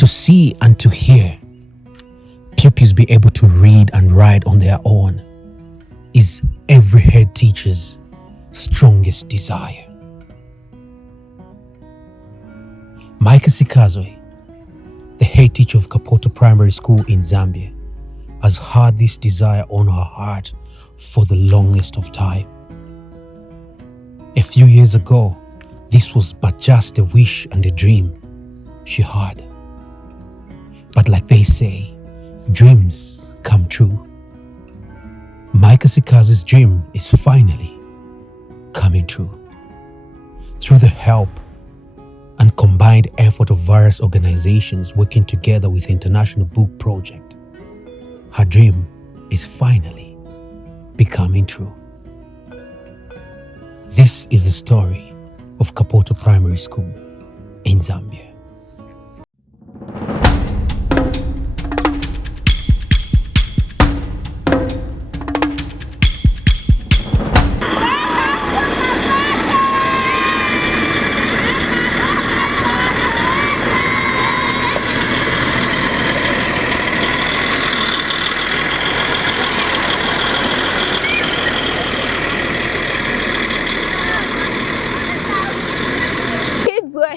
To see and to hear pupils be able to read and write on their own is every head teacher's strongest desire. Micah Sikazwe, the head teacher of Kapoto Primary School in Zambia, has had this desire on her heart for the longest of time. A few years ago, this was but just a wish and a dream she had. But like they say, dreams come true. Micah Sikazwe's dream is finally coming true. Through the help and combined effort of various organizations working together with the International Book Project, her dream is finally becoming true. This is the story of Kapoto Primary School in Zambia.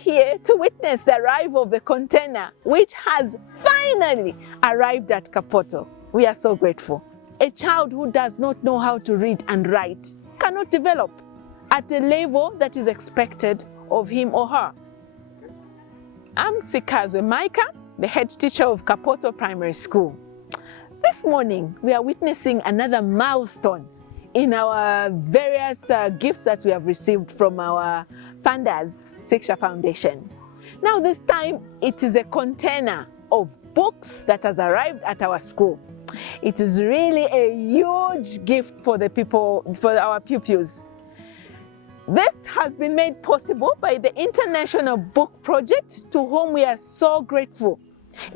Here to witness the arrival of the container, which has finally arrived at Kapoto. We are so grateful. A child who does not know how to read and write cannot develop at a level that is expected of him or her. I'm Sikazwe Micah, the head teacher of Kapoto Primary School. This morning, we are witnessing another milestone in our various gifts that we have received from our funders, Siksha Foundation. Now this time, it is a container of books that has arrived at our school. It is really a huge gift for the people, for our pupils. This has been made possible by the International Book Project, to whom we are so grateful.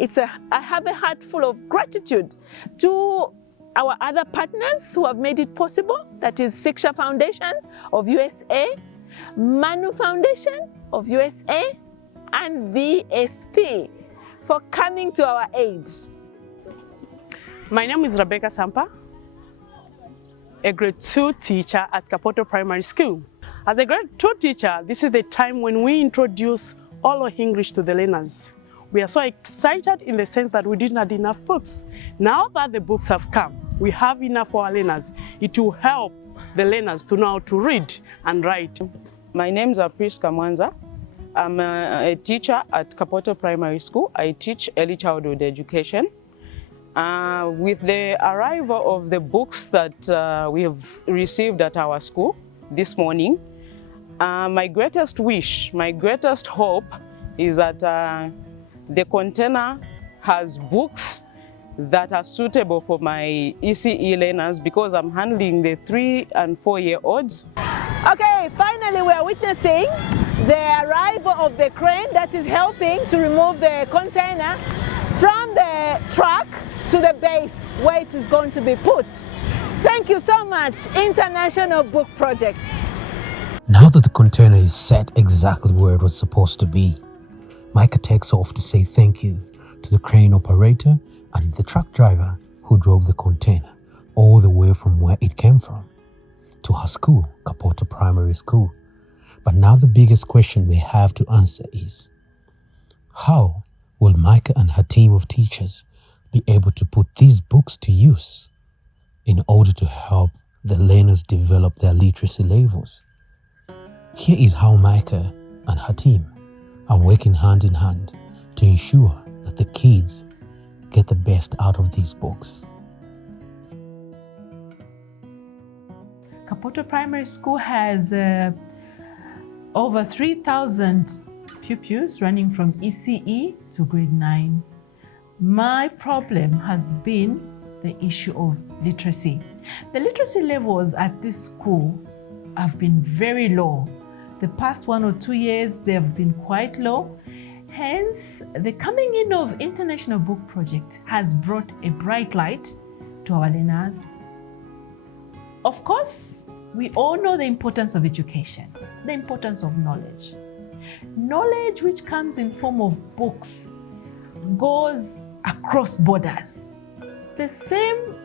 I have a heart full of gratitude to our other partners who have made it possible, that is Siksha Foundation of USA, Manu Foundation of USA, and VSP for coming to our aid. My name is Rebecca Sampa, a grade 2 teacher at Kapoto Primary School. As a grade 2 teacher, this is the time when we introduce all of English to the learners. We are so excited in the sense that we didn't have enough books. Now that the books have come, we have enough for our learners. It will help the learners to know how to read and write. My name is Priska Mwanza. I'm a teacher at Kapoto Primary School. I teach early childhood education. With the arrival of the books that we have received at our school this morning, my greatest wish, my greatest hope is that the container has books that are suitable for my ECE learners, because I'm handling the 3- and 4-year-olds. Okay, finally we are witnessing the arrival of the crane that is helping to remove the container from the truck to the base where it is going to be put. Thank you so much, International Book Project. Now that the container is set exactly where it was supposed to be, Micah takes off to say thank you to the crane operator and the truck driver who drove the container all the way from where it came from to her school, Kapoto Primary School. But now the biggest question we have to answer is, how will Micah and her team of teachers be able to put these books to use in order to help the learners develop their literacy levels? Here is how Micah and her team are working hand in hand to ensure that the kids get the best out of these books. Kapoto Primary School has over 3,000 pupils running from ECE to grade 9. My problem has been the issue of literacy. The literacy levels at this school have been very low. The past 1 or 2 years, they have been quite low. Hence, the coming in of International Book Project has brought a bright light to our learners. Of course, we all know the importance of education, the importance of knowledge. Knowledge which comes in form of books goes across borders. The same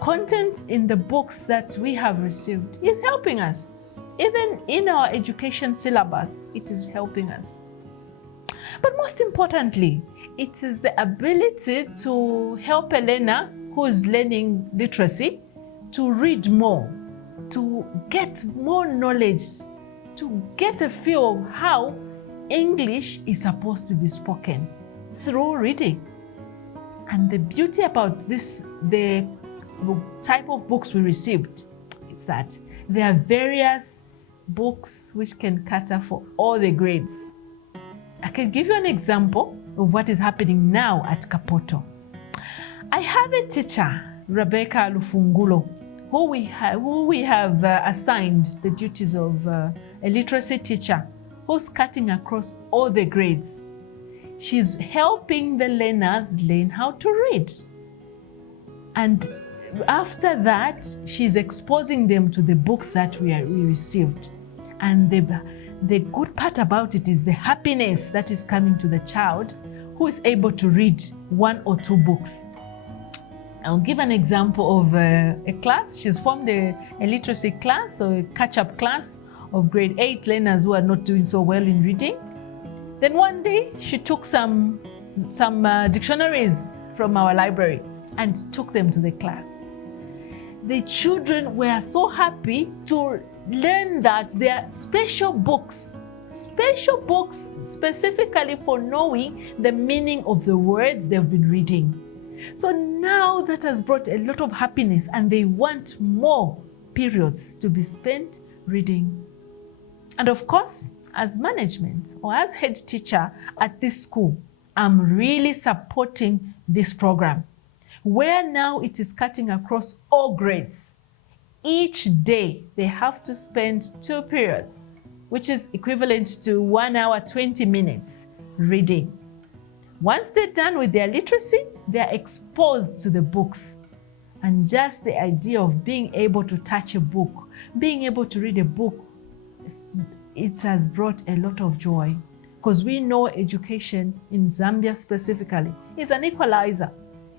content in the books that we have received is helping us. Even in our education syllabus, it is helping us. But most importantly, it is the ability to help a learner who is learning literacy to read more, to get more knowledge, to get a feel of how English is supposed to be spoken through reading. And the beauty about this, the type of books we received, is that there are various books which can cater for all the grades. I can give you an example of what is happening now at Kapoto. I have a teacher, Rebecca Lufungulo, who we have assigned the duties of a literacy teacher who's cutting across all the grades. She's helping the learners learn how to read. And after that, she's exposing them to the books that we received. And the good part about it is the happiness that is coming to the child who is able to read 1 or 2 books. I'll give an example of a class. She's formed a literacy class, or a catch-up class of grade 8 learners who are not doing so well in reading. Then one day, she took some dictionaries from our library and took them to the class. The children were so happy to learn that there are special books specifically for knowing the meaning of the words they've been reading. So now that has brought a lot of happiness, and they want more periods to be spent reading. And of course, as management or as head teacher at this school, I'm really supporting this program, where now it is cutting across all grades. Each day they have to spend 2 periods, which is equivalent to 1 hour, 20 minutes reading. Once they're done with their literacy, they're exposed to the books. And just the idea of being able to touch a book, being able to read a book, it has brought a lot of joy. Because we know education in Zambia specifically is an equalizer.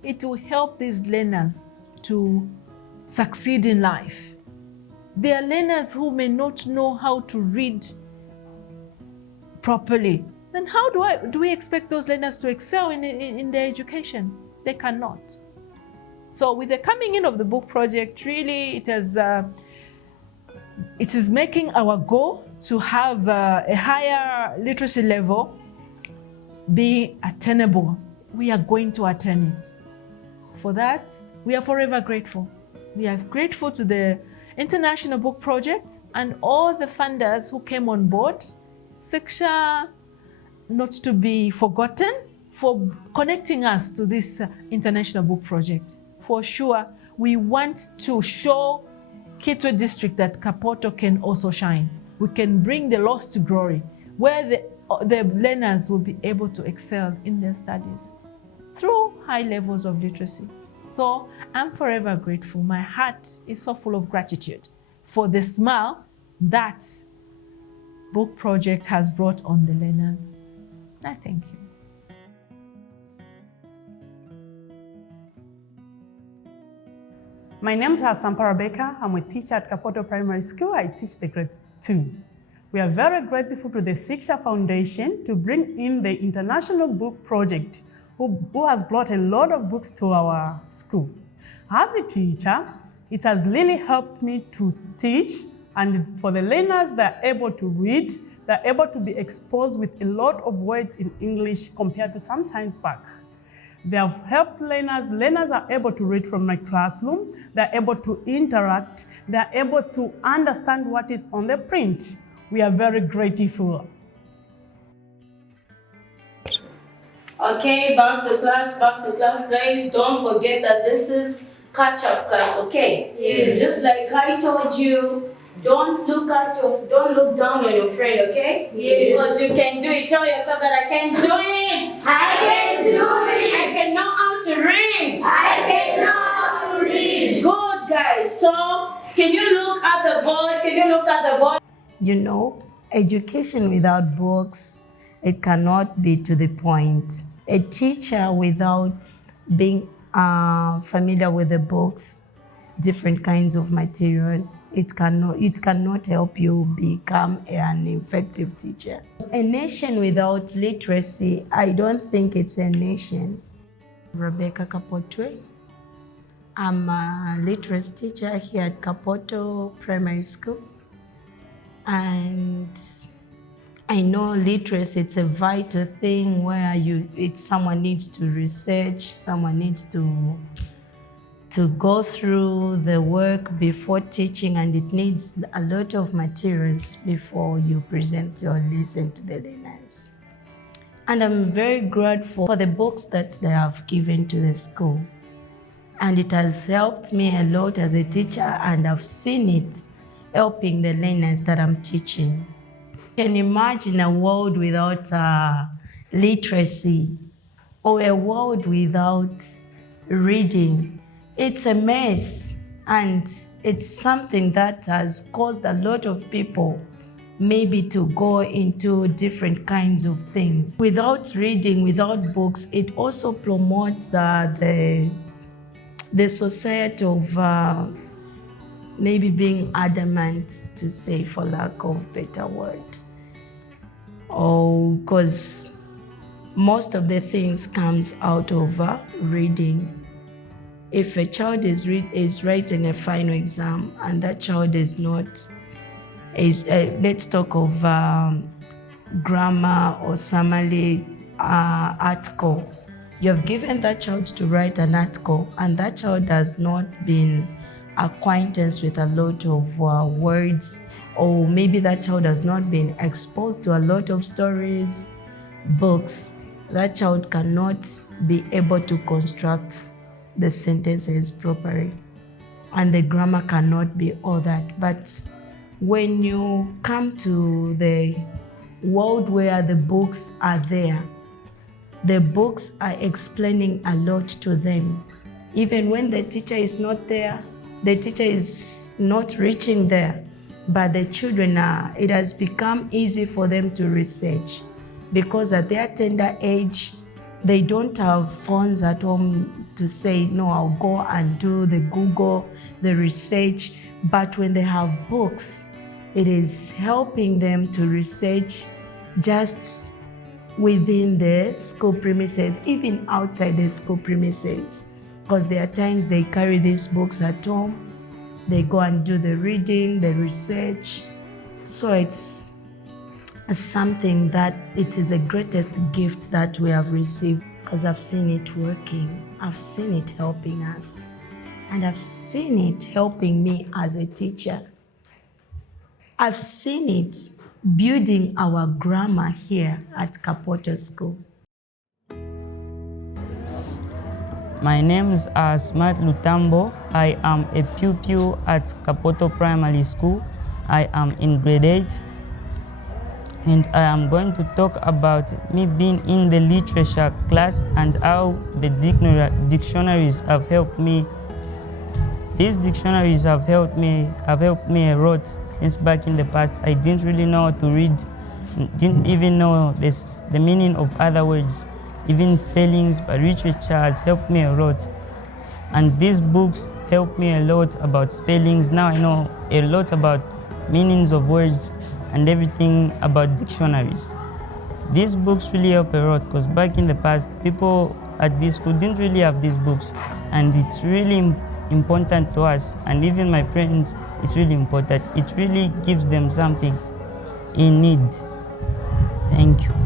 It will help these learners to succeed in life. There are learners who may not know how to read properly. Then how do we expect those learners to excel in their education? They cannot. So with the coming in of the book project, really it is making our goal to have a higher literacy level be attainable. We are going to attain it. For that, we are forever grateful. We are grateful to the International Book Project and all the funders who came on board. Siksha, not to be forgotten, for connecting us to this International Book Project. For sure, we want to show Kitwe District that Kapoto can also shine. We can bring the lost to glory, where the learners will be able to excel in their studies through high levels of literacy. So I'm forever grateful. My heart is so full of gratitude for the smile that book project has brought on the learners. I thank you. My name is Sampa Rebecca. I'm a teacher at Kapoto Primary School. I teach the grade 2. We are very grateful to the Siksha Foundation to bring in the International Book Project, who has brought a lot of books to our school. As a teacher, it has really helped me to teach, and for the learners that are able to read, they're able to be exposed with a lot of words in English compared to some times back. They have helped learners. Learners are able to read from my classroom. They're able to interact. They're able to understand what is on the print. We are very grateful. Okay, back to class, guys. Don't forget that this is catch-up class, okay? Yes. Just like I told you, don't look down on your friend, okay? Yes. Because you can do it. Tell yourself that I can do it. I can do it. I can know how to read. I can know how to read. Good, guys. So, can you look at the board? You know, education without books, it cannot be to the point. a teacher without being familiar with the books, different kinds of materials, it cannot help you become an effective teacher. A nation without literacy, I don't think it's a nation. Rebecca Kapoto. I'm a literacy teacher here at Kapoto Primary School. And I know literacy, it's a vital thing where someone needs to research, someone needs to go through the work before teaching, and it needs a lot of materials before you present or listen to the learners. And I'm very grateful for the books that they have given to the school. And it has helped me a lot as a teacher, and I've seen it helping the learners that I'm teaching. You can imagine a world without literacy or a world without reading. It's a mess, and it's something that has caused a lot of people maybe to go into different kinds of things. Without reading, without books, it also promotes the society of maybe being adamant, to say, for lack of better word. Oh, because most of the things comes out of reading. If a child is writing a final exam and that child is not, let's talk of grammar or summary article. You have given that child to write an article, and that child has not been acquainted with a lot of words, or maybe that child has not been exposed to a lot of stories, books. That child cannot be able to construct the sentences properly, and the grammar cannot be all that. But when you come to the world where the books are there, the books are explaining a lot to them. Even when the teacher is not there, the teacher is not reaching there, but the children it has become easy for them to research, because at their tender age, they don't have phones at home to say, no, I'll go and do the Google, the research. But when they have books, it is helping them to research just within the school premises, even outside the school premises. Because there are times they carry these books at home, they go and do the reading, the research. So it's something that it is the greatest gift that we have received, because I've seen it working, I've seen it helping us, and I've seen it helping me as a teacher. I've seen it building our grammar here at Kapoto School. My name is Smart Lutambo. I am a pupil at Kapoto Primary School. I am in grade 8. And I am going to talk about me being in the literature class and how the dictionaries have helped me. These dictionaries have helped me a lot, since back in the past I didn't really know how to read, didn't even know the meaning of other words, even spellings, but literature has helped me a lot. And these books help me a lot about spellings. Now I know a lot about meanings of words and everything about dictionaries. These books really help a lot, because back in the past, people at this school didn't really have these books, and it's really important to us, and even my parents, it's really important. It really gives them something in need. Thank you.